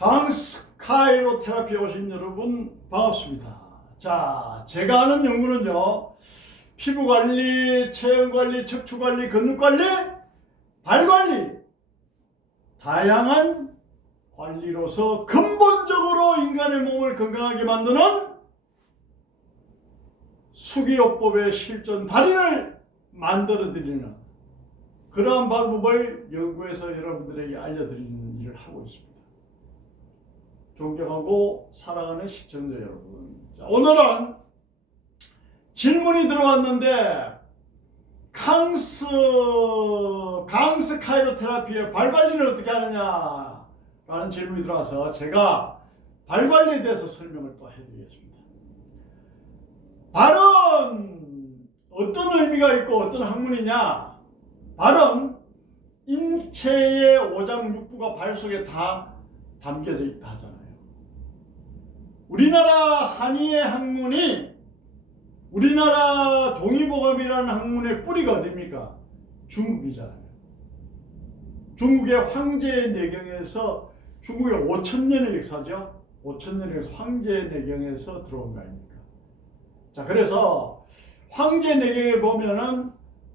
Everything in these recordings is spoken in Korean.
강스카이로 테라피에 오신 여러분 반갑습니다. 자, 제가 하는 연구는요, 피부관리, 체형관리, 척추관리, 근육관리, 발관리, 다양한 관리로서 근본적으로 인간의 몸을 건강하게 만드는 수기요법의 실전 발휘를 만들어드리는 그러한 방법을 연구해서 여러분들에게 알려드리는 일을 하고 있습니다. 존경하고 사랑하는 시청자 여러분, 자, 오늘은 질문이 들어왔는데 강스 카이로테라피의 발관리를 어떻게 하느냐 라는 질문이 들어와서 제가 발관리에 대해서 설명을 또 해드리겠습니다. 발은 어떤 의미가 있고 어떤 학문이냐? 발은 인체의 오장육부가 발 속에 다 담겨져 있다 하잖아요. 우리나라 한의의 학문이, 우리나라 동의보감이라는 학문의 뿌리가 어디입니까? 중국이잖아요. 중국의 황제의 내경에서, 중국의 5,000년의 역사죠. 5,000년의 역사, 황제의 내경에서 들어온 거 아닙니까? 자, 그래서 황제 내경에 보면은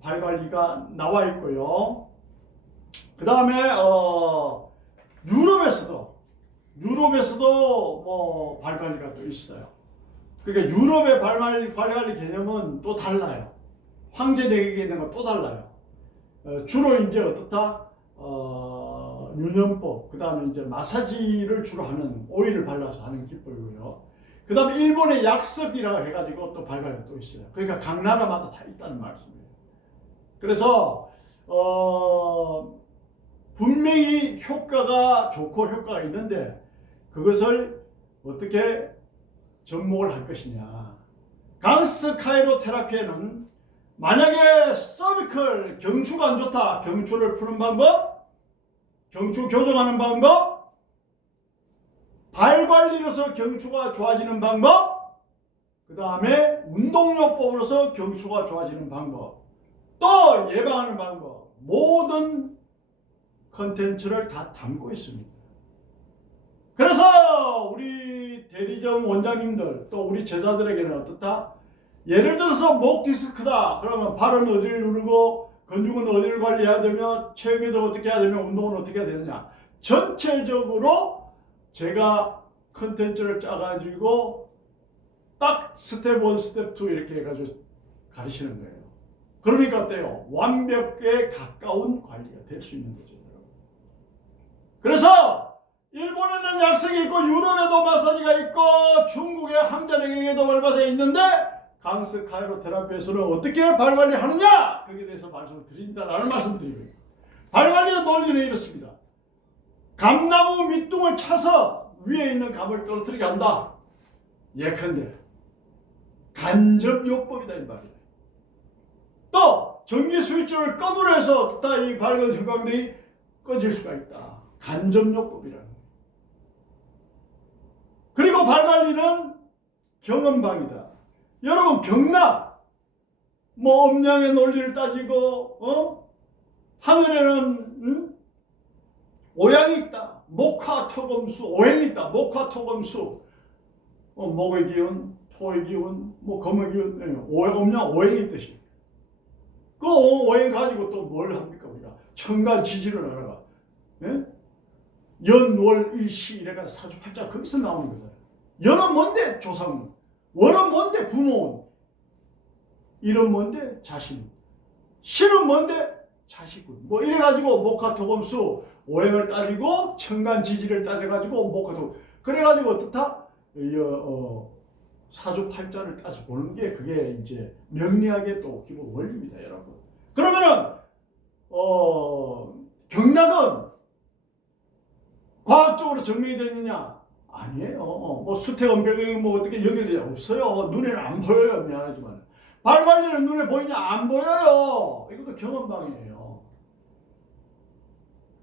발관리가 나와 있고요. 그 다음에 유럽에서도 뭐 발관리가 또 있어요. 그러니까 유럽의 발관리 개념은 또 달라요. 황제 내경에 있는 건 또 달라요. 주로 이제 어떻다? 유념법, 그 다음에 이제 마사지를 주로 하는, 오일을 발라서 하는 기법이고요. 그 다음에 일본의 약석이라고 해가지고 또 발관리가 또 있어요. 그러니까 각 나라마다 다 있다는 말씀이에요. 그래서 분명히 효과가 좋고 효과가 있는데 그것을 어떻게 접목을 할 것이냐. 강스 카이로 테라피에는 만약에 서비컬 경추가 안 좋다, 경추를 푸는 방법, 경추 교정하는 방법, 발관리로서 경추가 좋아지는 방법, 그 다음에 운동요법으로서 경추가 좋아지는 방법, 또 예방하는 방법, 모든 컨텐츠를 다 담고 있습니다. 그래서 우리 대리점 원장님들, 또 우리 제자들에게는 어떻다? 예를 들어서 목 디스크다 그러면 발은 어디를 누르고, 근육은 어디를 관리해야 되며, 체형에도 어떻게 해야 되며, 운동은 어떻게 해야 되느냐, 전체적으로 제가 컨텐츠를 짜가지고 딱 스텝 1, 스텝 2 이렇게 해가지고 가르치는 거예요. 그러니까 어때요? 완벽에 가까운 관리가 될 수 있는 거죠. 그래서 일본에는 약석이 있고, 유럽에도 마사지가 있고, 중국의 황제내경에도 마사지가 있는데 강스 카이로 테라피에서는 어떻게 발관리 하느냐? 거기에 대해서 말씀을 드린다라는 말씀을 드리고요. 발관리의 논리는 이렇습니다. 감나무 밑둥을 차서 위에 있는 감을 떨어뜨리게 한다. 예컨대 간접요법이다 이 말이에요. 또 전기 스위치를 껌으로 해서 다 이 밝은 형광등이 꺼질 수가 있다. 간접요법이라는 거예요. 그리고 발관리는 경험방이다. 여러분 경락, 뭐 음양의 논리를 따지고 하늘에는 오양이 있다. 목화토금수, 오행이 있다. 목화토금수, 목의 기운, 토의 기운, 뭐 금의 기운, 음양 오행이 있듯이. 그 오행 가지고 또 뭘 합니까 우리가? 천간 지지를 알아가. 예? 연, 월, 일, 시 이래가 사주팔자 거기서 나오는 거잖아요. 연은 뭔데? 조상운. 월은 뭔데? 부모운. 일은 뭔데? 자신. 신은 뭔데? 자식군. 뭐 이래가지고 목화토금수 오행을 따지고 천간 지지를 따져가지고 목화토. 그래가지고 어떻다? 사주팔자를 따져 보는 게 그게 이제 명리학의 또 기본 원리입니다, 여러분. 그러면은 경락은 과학적으로 증명이 되느냐? 아니에요. 뭐 수태원벽이 뭐 어떻게 연결되냐? 없어요. 눈에는 안 보여요. 미안하지만. 발관리는 눈에 보이냐? 안 보여요. 이것도 경험방이에요.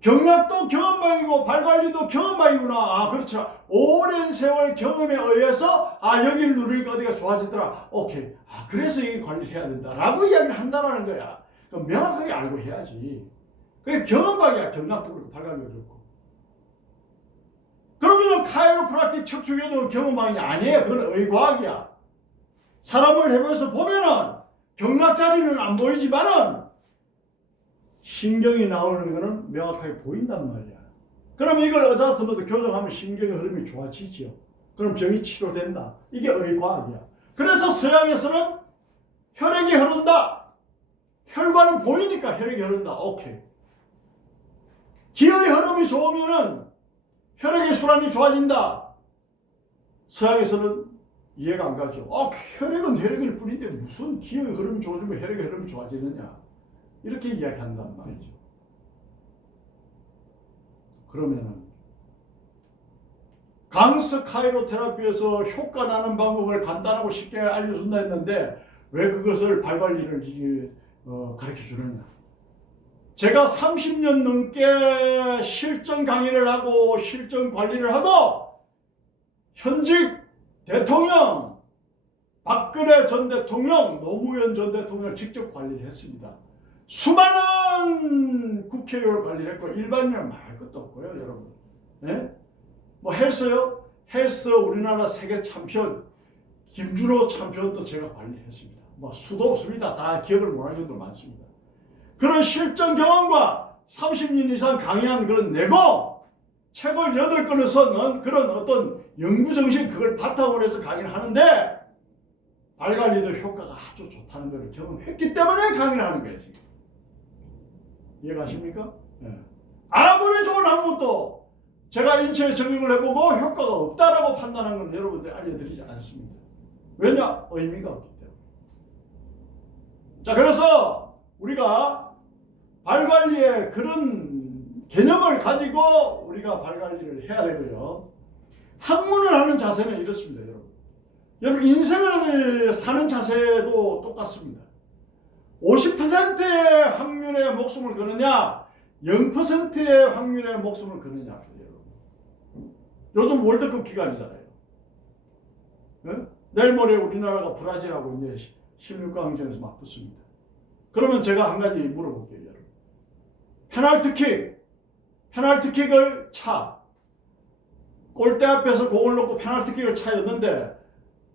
경락도 경험방이고 발관리도 경험방이구나. 아, 그렇죠. 오랜 세월 경험에 의해서 여기를 누르니까 어디가 좋아지더라. 오케이. 그래서 이게 관리를 해야 된다라고 이야기를 한다는 거야. 그럼 명확하게 알고 해야지. 그게 경험방이야. 경락도 그렇고 발관리도 그렇고. 그거는 카이로프락틱 척추교정 경험방이 아니에요. 그건 의과학이야. 사람을 해보면서 보면은 경락자리는 안 보이지만은 신경이 나오는 거는 명확하게 보인단 말이야. 그럼 이걸 의사선생님도 교정하면 신경의 흐름이 좋아지죠. 그럼 병이 치료된다. 이게 의과학이야. 그래서 서양에서는 혈액이 흐른다. 혈관은 보이니까 혈액이 흐른다. 오케이. 기의 흐름이 좋으면은 혈액의 순환이 좋아진다. 서양에서는 이해가 안 가죠. 혈액은 혈액일 뿐인데 무슨 기의 흐름이 좋아지면 혈액의 흐름이 좋아지느냐. 이렇게 이야기한단 말이죠. 그러면은 강스 카이로테라피에서 효과 나는 방법을 간단하고 쉽게 알려준다 했는데 왜 그것을 발관리를 가르쳐 주느냐. 제가 30년 넘게 실전 강의를 하고 실전 관리를 하고 현직 대통령 박근혜 전 대통령, 노무현 전 대통령을 직접 관리를 했습니다. 수많은 국회의원을 관리를 했고 일반인은 말 것도 없고요, 여러분. 네? 뭐 헬스요? 헬스 우리나라 세계 챔피언 김준호 챔피언도 제가 관리했습니다. 뭐 수도 없습니다. 다 기억을 못할 정도로 많습니다. 그런 실전 경험과 30년 이상 강의한 그런 내고 책을 8권을 써는 그런 어떤 연구정신 그걸 바탕으로 해서 강의를 하는데 발관리도 효과가 아주 좋다는 걸 경험했기 때문에 강의를 하는 거예요. 지금. 이해가십니까? 네. 아무리 좋은 학문도 제가 인체에 적용을 해보고 효과가 없다라고 판단한 건 여러분들 알려드리지 않습니다. 왜냐? 의미가 없기 때문에. 자, 그래서 우리가 발관리의 그런 개념을 가지고 우리가 발관리를 해야 되고요. 학문을 하는 자세는 이렇습니다, 여러분. 여러분 인생을 사는 자세도 똑같습니다. 50%의 확률의 목숨을 거느냐, 0%의 확률의 목숨을 거느냐. 여러분. 요즘 월드컵 기간이잖아요. 네? 내일 모레 우리나라가 브라질하고 이제 16강전에서 맞붙습니다. 그러면 제가 한 가지 물어볼게요, 여러분. 페널티킥을 차. 골대 앞에서 공을 넣고 페널티킥을 차였는데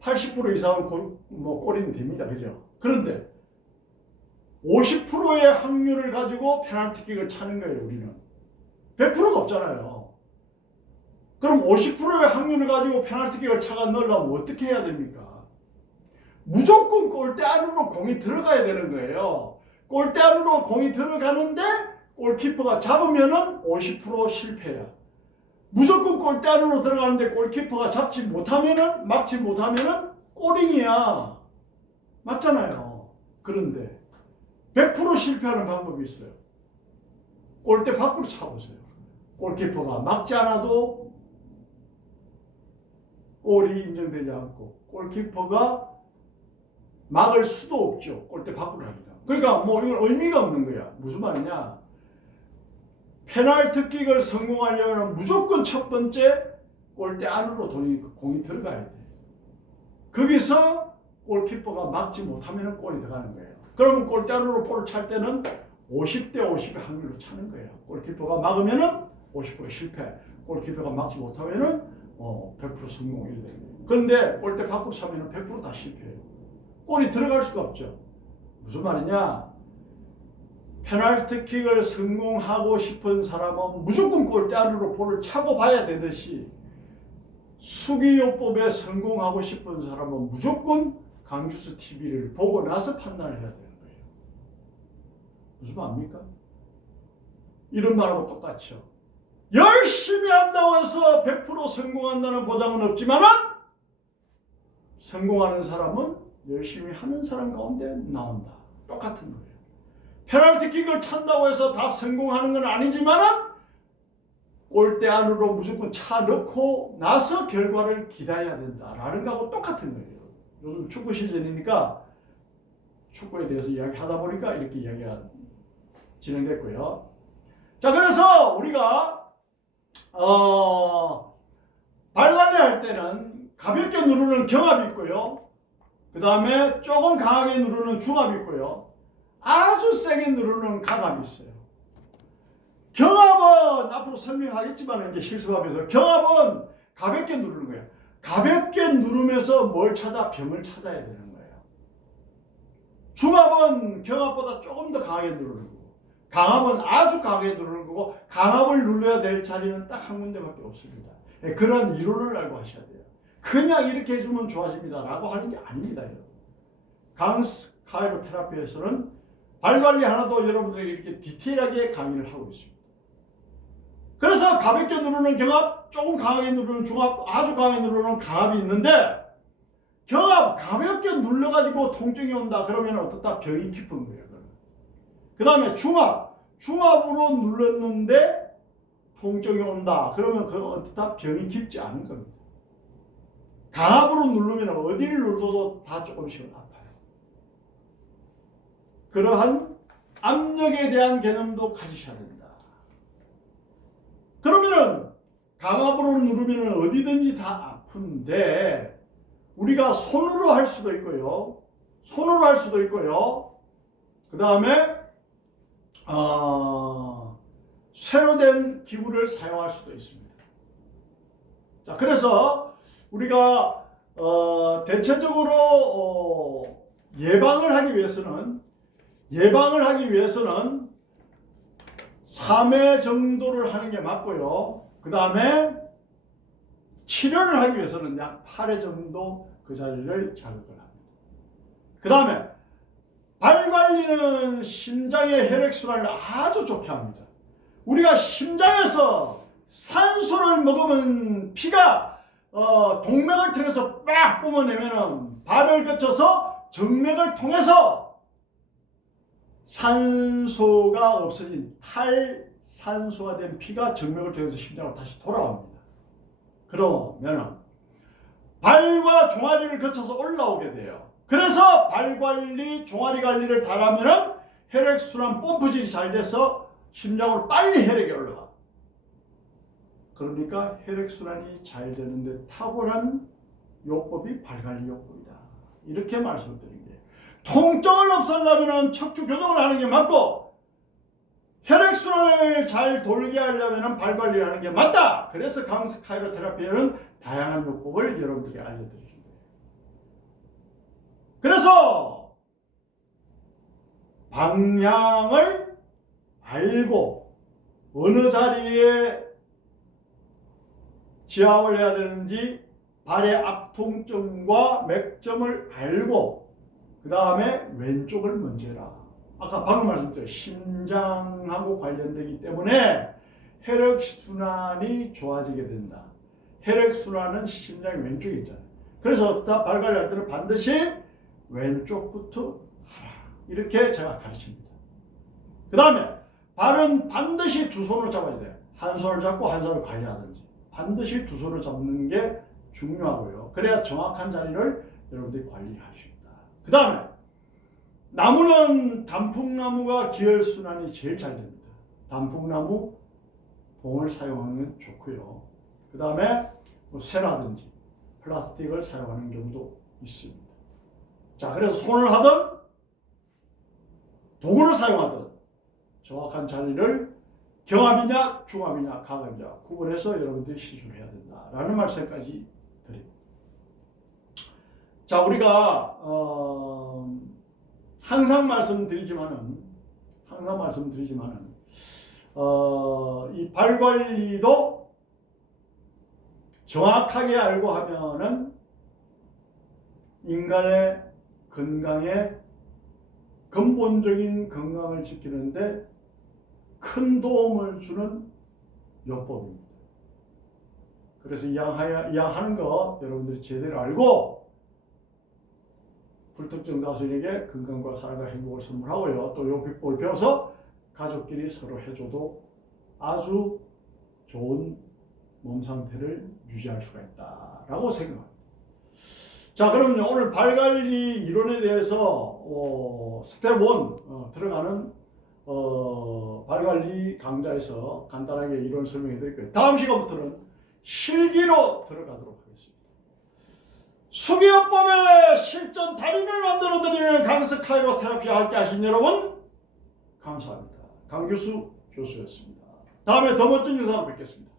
80% 이상은 골이면 됩니다. 그죠? 그런데 50%의 확률을 가지고 페널티킥을 차는 거예요, 우리는. 100%가 없잖아요. 그럼 50%의 확률을 가지고 페널티킥을 차가 넣으려면 어떻게 해야 됩니까? 무조건 골대 안으로 공이 들어가야 되는 거예요. 골대 안으로 공이 들어가는데 골키퍼가 잡으면은 50% 실패야. 무조건 골대 안으로 들어가는데 골키퍼가 잡지 못하면은, 막지 못하면은 골링이야. 맞잖아요. 그런데 100% 실패하는 방법이 있어요. 골대 밖으로 차보세요. 골키퍼가 막지 않아도 골이 인정되지 않고 골키퍼가 막을 수도 없죠. 골대 밖으로 하니까. 그러니까 뭐 이건 의미가 없는 거야. 무슨 말이냐? 페널티킥을 성공하려면 무조건 첫 번째 골대 안으로 공이 들어가야 돼. 거기서 골키퍼가 막지 못하면 골이 들어가는 거예요. 그러면 골대 안으로 볼을 찰 때는 50대 50의 확률로 차는 거예요. 골키퍼가 막으면은 50% 실패, 골키퍼가 막지 못하면은 100% 성공 이렇게 되는 거예요. 그런데 골대 밖으로 차면은 100% 다 실패해요. 골이 들어갈 수가 없죠. 무슨 말이냐? 페널티킥을 성공하고 싶은 사람은 무조건 골대 안으로 볼을 차고 봐야 되듯이 수기요법에 성공하고 싶은 사람은 무조건 강주수 TV를 보고 나서 판단을 해야 되는 거예요. 무슨 말입니까? 이런 말하고 똑같죠. 열심히 한다고 해서 100% 성공한다는 보장은 없지만 성공하는 사람은 열심히 하는 사람 가운데 나온다. 똑같은 거예요. 페널티킥을 찬다고 해서 다 성공하는 건 아니지만 골대 안으로 무조건 차 넣고 나서 결과를 기다려야 된다라는 거하고 똑같은 거예요. 요즘 축구 시즌이니까 축구에 대해서 이야기하다 보니까 이렇게 이야기가 진행됐고요. 자, 그래서 우리가 발관리할 때는 가볍게 누르는 경합이 있고요. 그 다음에 조금 강하게 누르는 중압이 있고요. 아주 세게 누르는 가감이 있어요. 경합은 앞으로 설명하겠지만 이제 실습하면서 경합은 가볍게 누르는 거예요. 가볍게 누르면서 뭘 찾아? 병을 찾아야 되는 거예요. 중압은 경압보다 조금 더 강하게 누르는 거고, 강압은 아주 강하게 누르는 거고, 강압을 눌러야 될 자리는 딱 한 군데밖에 없습니다. 그런 이론을 알고 하셔야 돼요. 그냥 이렇게 해주면 좋아집니다 라고 하는 게 아닙니다. 여러분. 강스 카이로테라피에서는 발 관리 하나도 여러분들에게 이렇게 디테일하게 강의를 하고 있습니다. 그래서 가볍게 누르는 경압, 조금 강하게 누르는 중압, 아주 강하게 누르는 강압이 있는데, 경압 가볍게 눌러가지고 통증이 온다 그러면 어떻다? 병이 깊은 거예요. 그 다음에 중압으로 눌렀는데 통증이 온다 그러면 그건 어떻다? 병이 깊지 않은 겁니다. 강압으로 누르면 어디를 눌러도 다 조금씩은 아파요. 그러한 압력에 대한 개념도 가지셔야 됩니다. 그러면은 강압으로 누르면 어디든지 다 아픈데, 우리가 손으로 할 수도 있고요. 손으로 할 수도 있고요. 그 다음에 쇠로 된 기구를 사용할 수도 있습니다. 자, 그래서 우리가 대체적으로 예방을 하기 위해서는 3회 정도를 하는 게 맞고요. 그 다음에 치료를 하기 위해서는 약 8회 정도 그 자리를 자극을 합니다. 그 다음에 발 관리는 심장의 혈액순환을 아주 좋게 합니다. 우리가 심장에서 산소를 먹으면 피가 동맥을 통해서 빡 뿜어내면은 발을 거쳐서 정맥을 통해서 산소가 없어진 탈산소가 된 피가 정맥을 통해서 심장으로 다시 돌아옵니다. 그러면 발과 종아리를 거쳐서 올라오게 돼요. 그래서 발 관리, 종아리 관리를 잘하면 혈액순환 펌프질이 잘 돼서 심장으로 빨리 혈액이 올라가. 그러니까 혈액순환이 잘 되는데 탁월한 요법이 발 관리 요법이다. 이렇게 말씀드린 거예요. 통증을 없애려면 척추 교정을 하는 게 맞고, 혈액순환을 잘 돌게 하려면 발 관리를 하는 게 맞다. 그래서 강스 카이로테라피에는 다양한 요법을 여러분들에게 알려드립니다. 그래서 방향을 알고 어느 자리에 지압을 해야 되는지, 발의 앞통점과 맥점을 알고 그 다음에 왼쪽을 먼저 해라. 아까 방금 말씀드렸죠. 심장하고 관련되기 때문에 혈액순환이 좋아지게 된다. 혈액순환은 심장의 왼쪽에 있잖아요. 그래서 발 관리할 때는 반드시 왼쪽부터 하라. 이렇게 제가 가르칩니다. 그 다음에 발은 반드시 두 손을 잡아야 돼요. 한 손을 잡고 한 손을 관리하든지. 반드시 두 손을 잡는 게 중요하고요. 그래야 정확한 자리를 여러분들이 관리를 할 수 있다. 그 다음에 나무는 단풍나무가 기혈순환이 제일 잘 됩니다. 단풍나무 봉을 사용하는 좋고요. 그 다음에 쇠라든지 플라스틱을 사용하는 경우도 있습니다. 자, 그래서 손을 하든 도구를 사용하든 정확한 자리를 경압이냐 중압이냐 강압이냐 구분해서 여러분들이 시술을 해야 된다라는 말씀까지 드립니다. 자, 우리가 항상 말씀드리지만은 이 발 관리도 정확하게 알고 하면은 인간의 건강에 근본적인 건강을 지키는데 큰 도움을 주는 요법입니다. 그래서 이 양 하는 거 여러분들이 제대로 알고 불특정 다수에게 건강과 사랑과 행복을 선물하고요. 또 요 비법을 배워서 가족끼리 서로 해줘도 아주 좋은 몸 상태를 유지할 수가 있다라고 생각합니다. 자, 그러면 오늘 발관리 이론에 대해서 스텝 1 들어가는 발관리 강좌에서 간단하게 이론 설명해 드릴 거예요. 다음 시간부터는 실기로 들어가도록 하겠습니다. 수기요법의 실전 달인을 만들어 드리는 강스 카이로테라피와 함께 하신 여러분 감사합니다. 강교수 교수였습니다. 다음에 더 멋진 영상으로 뵙겠습니다.